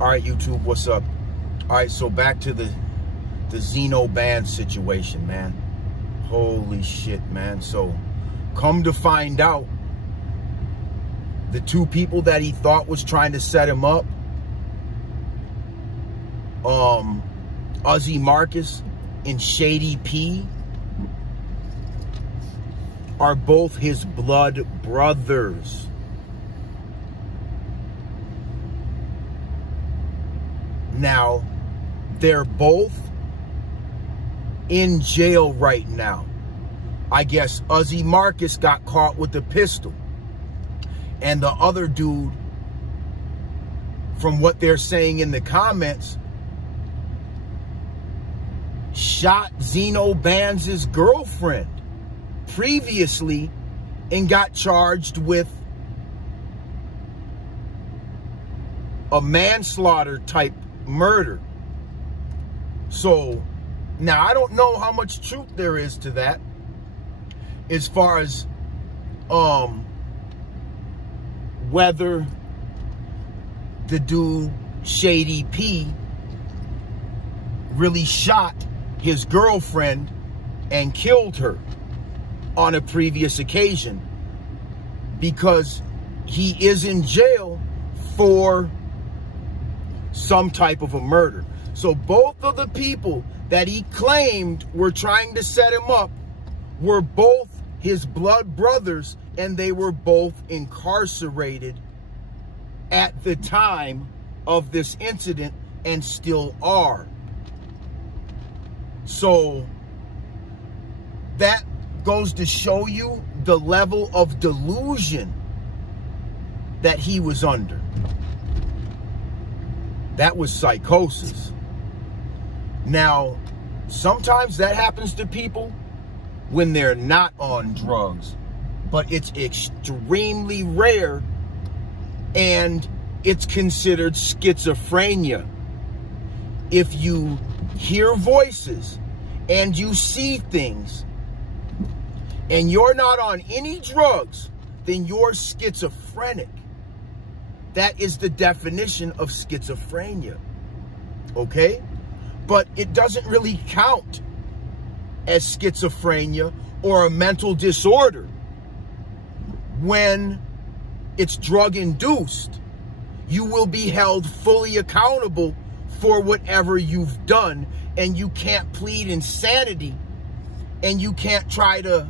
All right, YouTube, what's up? All right, so back to the Zino band situation, man. Holy shit, man. So come to find out, the two people that he thought was trying to set him up, Uzzy Marcus and Shady P, are both his blood brothers. Now, they're both in jail right now. I guess Uzzy Marcus got caught with a pistol. And the other dude, from what they're saying in the comments, shot Zino Band's girlfriend previously and got charged with a manslaughter type murder. So now I don't know how much truth there is to that, as far as whether the dude Shady P really shot his girlfriend and killed her on a previous occasion, because he is in jail for some type of a murder. So both of the people that he claimed were trying to set him up were both his blood brothers, and they were both incarcerated at the time of this incident and still are. So that goes to show you the level of delusion that he was under. That was psychosis. Now, sometimes that happens to people when they're not on drugs, but it's extremely rare, and it's considered schizophrenia. If you hear voices and you see things and you're not on any drugs, then you're schizophrenic. That is the definition of schizophrenia, okay? But it doesn't really count as schizophrenia or a mental disorder when it's drug-induced. You will be held fully accountable for whatever you've done, and you can't plead insanity, and you can't try to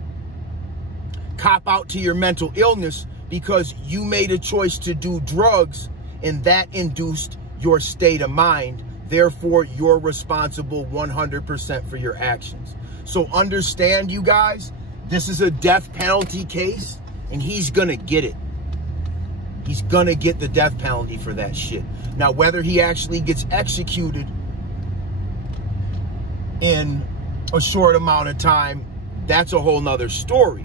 cop out to your mental illness because you made a choice to do drugs and that induced your state of mind. Therefore, you're responsible 100% for your actions. So understand, you guys, this is a death penalty case, and he's gonna get it. He's gonna get the death penalty for that shit. Now, whether he actually gets executed in a short amount of time, that's a whole nother story.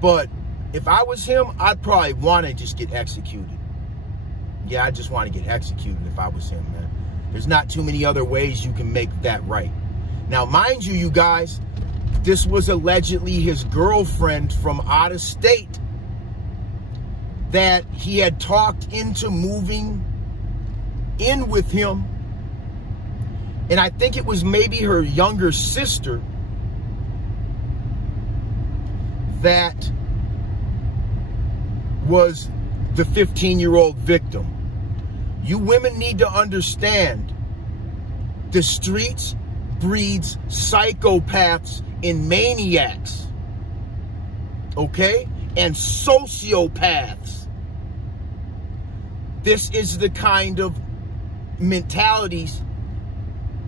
But if I was him, I'd probably want to just get executed. Yeah, I just want to get executed if I was him, man. There's not too many other ways you can make that right. Now, mind you, you guys, this was allegedly his girlfriend from out of state that he had talked into moving in with him. And I think it was maybe her younger sister that was the 15-year-old victim. You women need to understand, the streets breeds psychopaths and maniacs, okay? And sociopaths. This is the kind of mentalities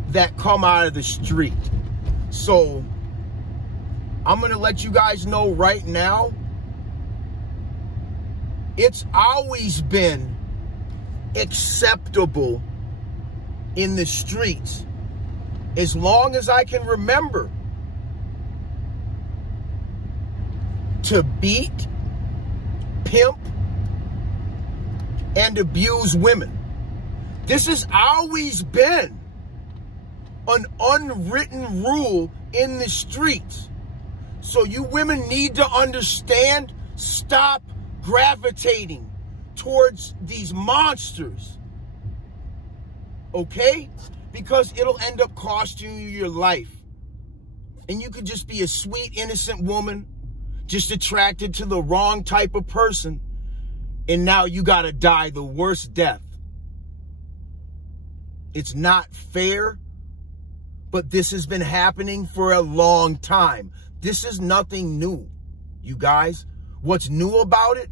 that come out of the street. So I'm going to let you guys know right now, it's always been acceptable in the streets, as long as I can remember, to beat, pimp, and abuse women. This has always been an unwritten rule in the streets. So you women need to understand, stop gravitating towards these monsters Okay? Because it'll end up costing you your life. And you could just be a sweet, innocent woman, just attracted to the wrong type of person, and now you gotta die the worst death. It's not fair, but this has been happening for a long time. This is nothing new, you guys. What's new about it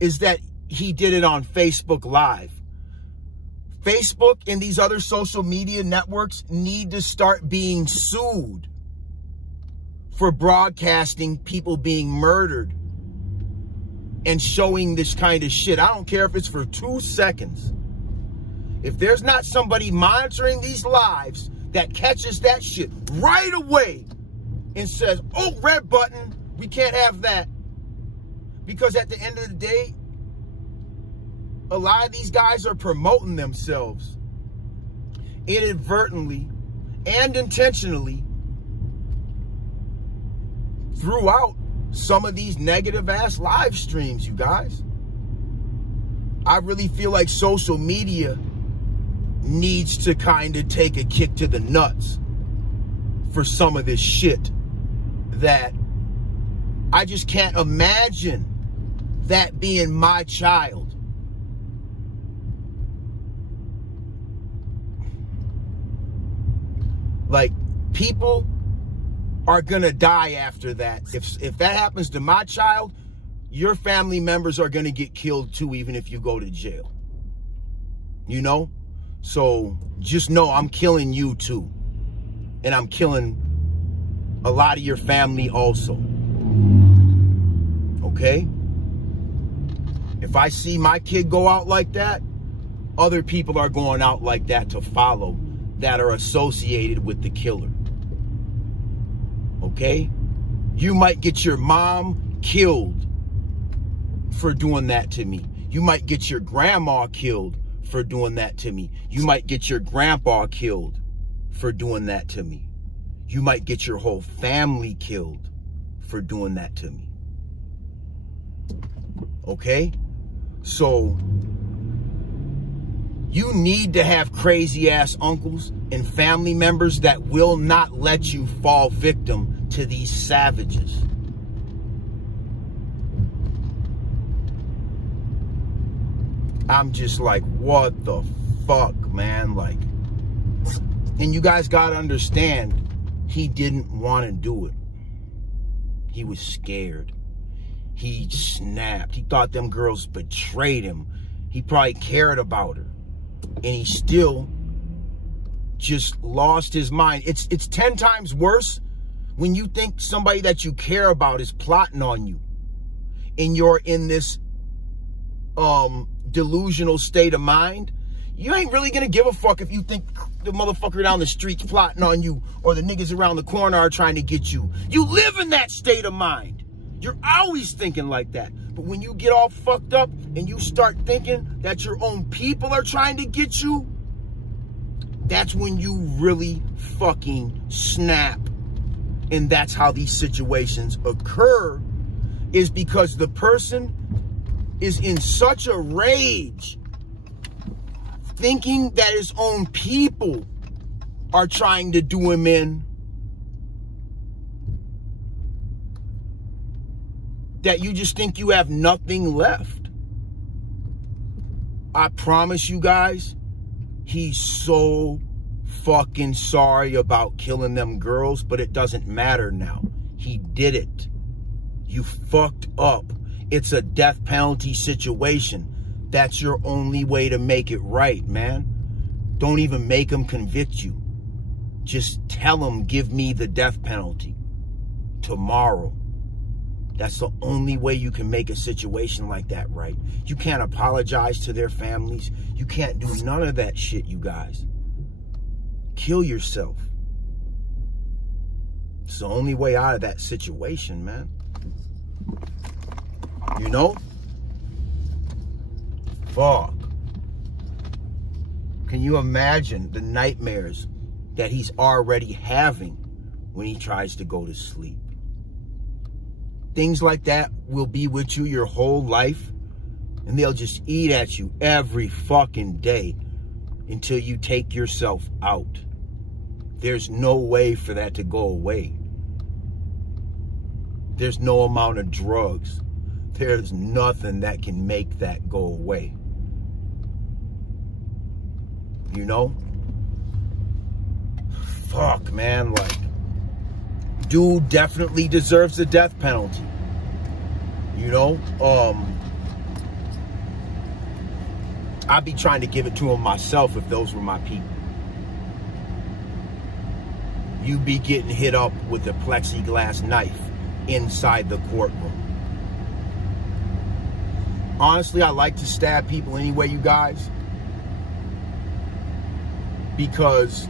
is that he did it on Facebook Live. Facebook and these other social media networks need to start being sued for broadcasting people being murdered and showing this kind of shit. I don't care if it's for 2 seconds. If there's not somebody monitoring these lives that catches that shit right away and says, oh, red button, we can't have that. Because at the end of the day, a lot of these guys are promoting themselves inadvertently and intentionally throughout some of these negative ass live streams, you guys. I really feel like social media needs to kind of take a kick to the nuts for some of this shit that I just can't imagine that being my child. Like, people are gonna die after that. If that happens to my child, your family members are gonna get killed too, even if you go to jail. You know? So just know I'm killing you too. And I'm killing a lot of your family also. Okay? If I see my kid go out like that, other people are going out like that to follow, that are associated with the killer. Okay? You might get your mom killed for doing that to me. You might get your grandma killed for doing that to me. You might get your grandpa killed for doing that to me. You might get your whole family killed for doing that to me. Okay? So, you need to have crazy ass uncles and family members that will not let you fall victim to these savages. I'm just like, what the fuck, man? Like, and you guys gotta understand, he didn't want to do it. He was scared. He snapped. He thought them girls betrayed him. He probably cared about her. And he still just lost his mind. It's 10 times worse when you think somebody that you care about is plotting on you. And you're in this delusional state of mind. You ain't really gonna give a fuck if you think the motherfucker down the street's plotting on you or the niggas around the corner are trying to get you. You live in that state of mind. You're always thinking like that. But when you get all fucked up and you start thinking that your own people are trying to get you, that's when you really fucking snap. And that's how these situations occur, is because the person is in such a rage, thinking that his own people are trying to do him in, that you just think you have nothing left. I promise you guys, he's so fucking sorry about killing them girls, but it doesn't matter now. He did it. You fucked up. It's a death penalty situation. That's your only way to make it right, man. Don't even make him convict you. Just tell him, give me the death penalty tomorrow. That's the only way you can make a situation like that right. You can't apologize to their families. You can't do none of that shit, you guys. Kill yourself. It's the only way out of that situation, man. You know? Fuck. Can you imagine the nightmares that he's already having when he tries to go to sleep? Things like that will be with you your whole life, and they'll just eat at you every fucking day. until you take yourself out. There's no way for that to go away. There's no amount of drugs. There's nothing that can make that go away. You know? Fuck, man. Like, dude definitely deserves the death penalty. You know? I'd be trying to give it to him myself if those were my people. You'd be getting hit up with a plexiglass knife inside the courtroom. Honestly, I like to stab people anyway, you guys, because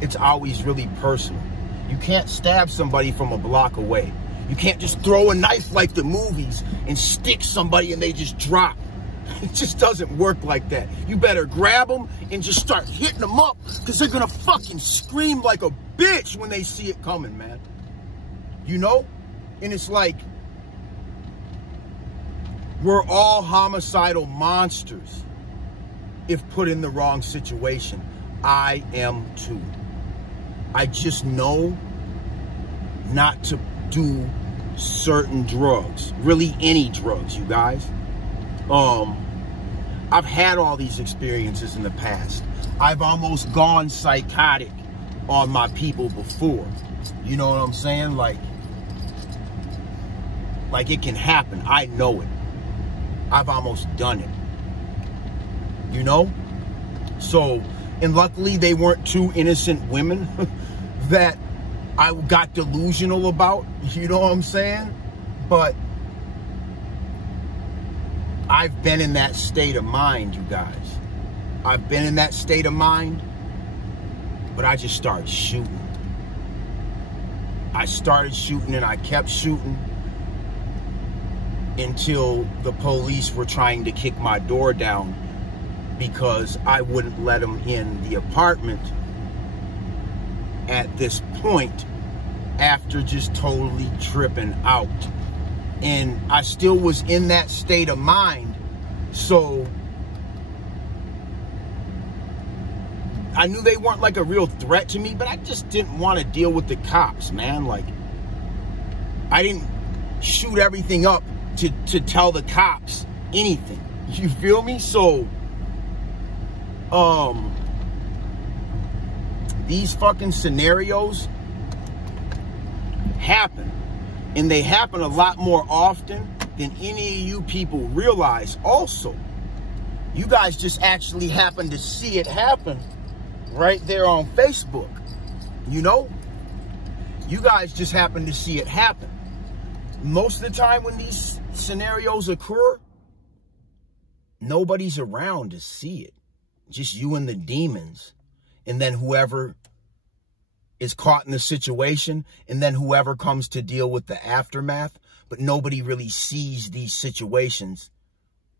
it's always really personal. You can't stab somebody from a block away. You can't just throw a knife like the movies and stick somebody and they just drop. It just doesn't work like that. You better grab them and just start hitting them up, because they're gonna fucking scream like a bitch when they see it coming, man. You know? And it's like, we're all homicidal monsters if put in the wrong situation. I am too. I just know not to do certain drugs. Really any drugs, you guys. I've had all these experiences in the past. I've almost gone psychotic on my people before. You know what I'm saying? Like it can happen. I know it. I've almost done it. You know? So, and luckily they weren't two innocent women that I got delusional about. You know what I'm saying? But I've been in that state of mind, you guys. I've been in that state of mind, but I just started shooting. I started shooting and I kept shooting until the police were trying to kick my door down because I wouldn't let them in the apartment at this point after just totally tripping out. And I still was in that state of mind, so I knew they weren't like a real threat to me, but I just didn't want to deal with the cops, man. Like, I didn't shoot everything up to tell the cops anything. You feel me? So, these fucking scenarios happen. And they happen a lot more often than any of you people realize. Also, you guys just actually happen to see it happen right there on Facebook. You know? You guys just happen to see it happen. Most of the time when these scenarios occur, nobody's around to see it. Just you and the demons. And then whoever is caught in the situation, and then whoever comes to deal with the aftermath. But nobody really sees these situations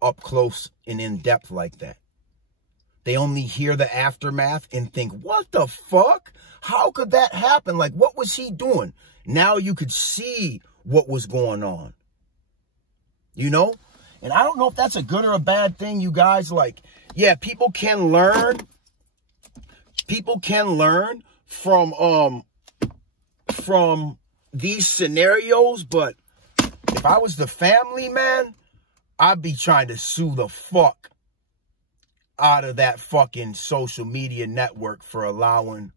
up close and in depth like that. They only hear the aftermath and think, what the fuck? How could that happen? Like, what was he doing? Now you could see what was going on. You know? And I don't know if that's a good or a bad thing, you guys. Like, yeah, people can learn. People can learn from these scenarios, but if I was the family, man, I'd be trying to sue the fuck out of that fucking social media network for allowing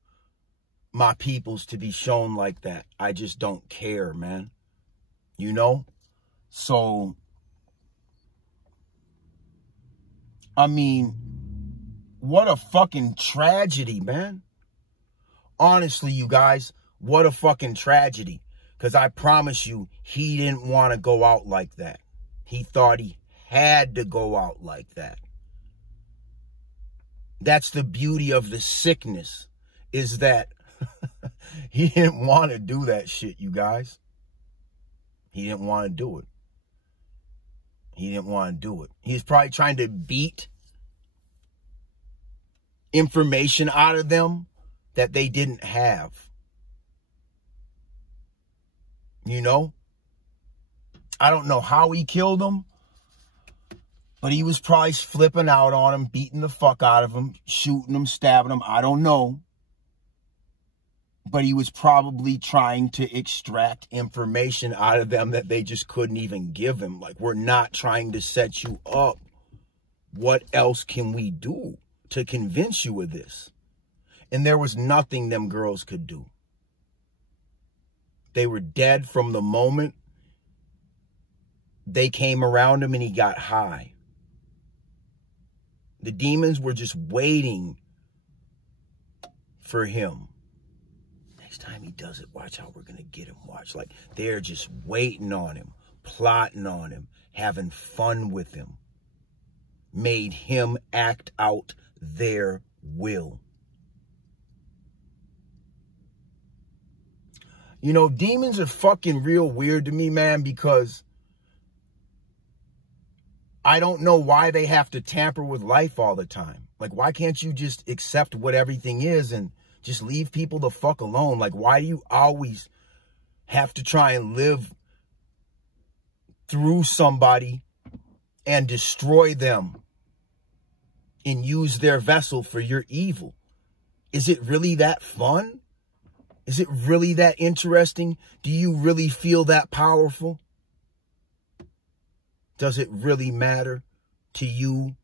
my peoples to be shown like that. I just don't care, man. You know? So, I mean, what a fucking tragedy, man. Honestly, you guys, what a fucking tragedy. Because I promise you, he didn't want to go out like that. He thought he had to go out like that. That's the beauty of the sickness, is that he didn't want to do that shit, you guys. He didn't want to do it. He didn't want to do it. He's probably trying to beat information out of them that they didn't have. You know? I don't know how he killed them, But he was probably flipping out on him, beating the fuck out of him, shooting him, stabbing him. I don't know. But he was probably trying to extract information out of them that they just couldn't even give him. Like, we're not trying to set you up. What else can we do to convince you of this? And there was nothing them girls could do. They were dead from the moment they came around him and he got high. The demons were just waiting for him. Next time he does it, watch how we're going to get him. Watch. Like, they're just waiting on him, plotting on him, having fun with him. Made him act out their will. You know, demons are fucking real weird to me, man, because I don't know why they have to tamper with life all the time. Like, why can't you just accept what everything is and just leave people the fuck alone? Like, why do you always have to try and live through somebody and destroy them and use their vessel for your evil? Is it really that fun? Is it really that interesting? Do you really feel that powerful? Does it really matter to you